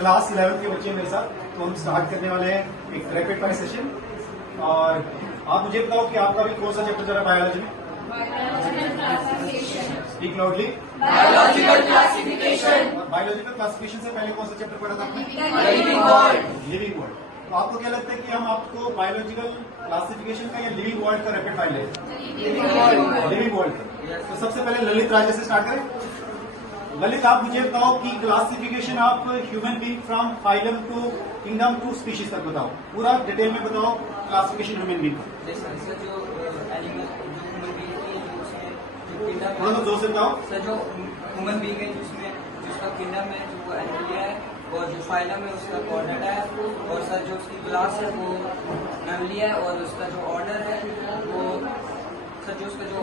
Class 11 के बच्चे मेरे साथ, तो हम स्टार्ट करने वाले हैं एक रैपिड फायर सेशन। और आप मुझे बताओ कि आपका भी कौन सा चैप्टर चल रहा है बायोलॉजी में? Speak loudly. Biological classification. Biological classification से पहले कौन सा चैप्टर पढ़ा था आपने? Living world. Living world. तो आपको क्या लगता है कि हम आपको बायोलॉजिकल क्लासिफिकेशन का या लिविंग वर्ल्ड का रैपिड फायर लें? Living world. तो सबसे पहले ललित राजा से स्टार्ट करें। ललित, आप मुझे बताओ कि क्लासिफिकेशन आप human being from phylum to kingdom to species तक बताओ, पूरा डिटेल में बताओ क्लासिफिकेशन ह्यूमन बीइंग का। थोड़ा तो जोर से बताओ सर। जो ह्यूमन बीइंग है जिसका किंगडम है, जो वो एनिमलिया है, और जो फाइलम है उसका कॉर्डेट है, और सर जो उसकी क्लास है वो मैमलिया है, और उसका जो ऑर्डर है वो सर जो उसका जो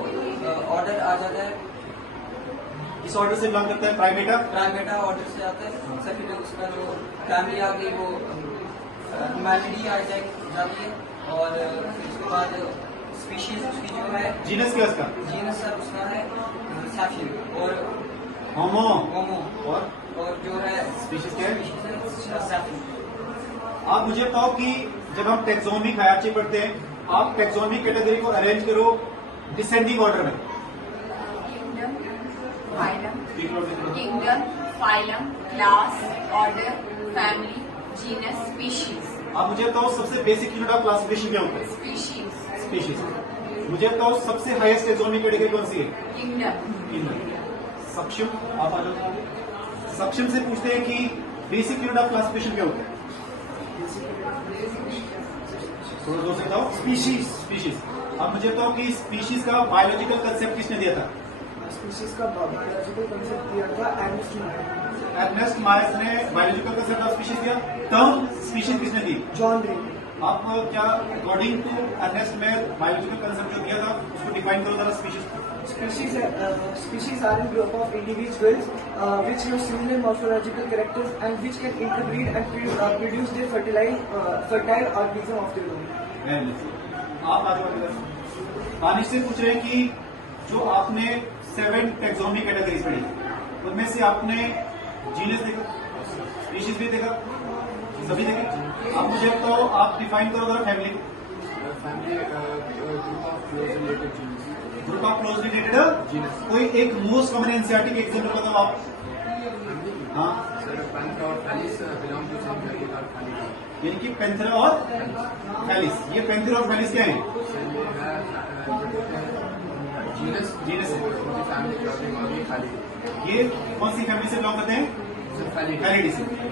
ऑर्डर आ जाता है, इस ऑर्डर से बिलोंग करता है प्राइमेटा। प्राइमेटा ऑर्डर से आता है। सर फिर उसका जो फैमिली आ गई वो ह्यूमैनिटी आ जाती है, और फिर उसके बाद स्पीशीज उसकी जो है जीनस क्या उसका? जीनस सर उसका है सैफिर और होमो। होमो, और जो है स्पीशीज क्या है? सैफिर। आप मुझे बताओ कि जब हम टेक्सोनोमिक हायरार्ची पढ़ते हैं, आप टेक्सोनोमिक कैटेगरी को अरेंज करो डिसेंडिंग ऑर्डर में। Kingdom, phylum, class, order, family, genus, species. आप मुझे बताओ सबसे बेसिक यूनिट ऑफ क्लासिफिकेशन क्या होता है? स्पीशीज। मुझे बताओ सबसे हाईएस्ट टेक्सोनोमिक कैटेगरी कौन सी है? किंगडम। सक्षम, आप आ जाओ। सक्षम से पूछते हैं कि बेसिक यूनिट ऑफ क्लासिफिकेशन क्या होता है? थोड़ा जोर से बताओ। स्पीशीज। आप मुझे बताओ कि स्पीशीज का बायोलॉजिकल कंसेप्ट किसने दिया था? स्पीशीज का बायोलॉजिकल कंसेप्ट दिया था एर्नेस्ट मायर्स ने बायोलॉजिकल कंसेप्ट ऑफ स्पीशीज दिया। टर्म स्पीशीज किसने दी? John Ray. आप क्या अकॉर्डिंग टू एर्नेस्ट में बायोलॉजिकल कंसेप्ट जो दिया था उसको डिफाइन करो जरा species. Species are a group of individuals which have similar morphological characters and which can interbreed and produce their fertile organism of their own. आप आगे बढ़िए। दानिश से पूछ रहे हैं कि जो आपने 7 टेक्सोनोमिक कैटेगरीज पढ़ी उनमें से आपने जीनस देखा, स्पीशीज भी देखा, सभी देखे। आप मुझे तो आप डिफाइन करो जरा family. Group of close related genus. कोई एक मोस्ट कॉमन एनसीईआरटी के एग्जांपल बताओ आप। हाँ यानी कि पेंथेरा और थैलिस। ये पेंथेरा और थैलिस क्या है? जीनस है। ये कौन सी फैमिली से बिलोंग करते हैं? फैलिडी से।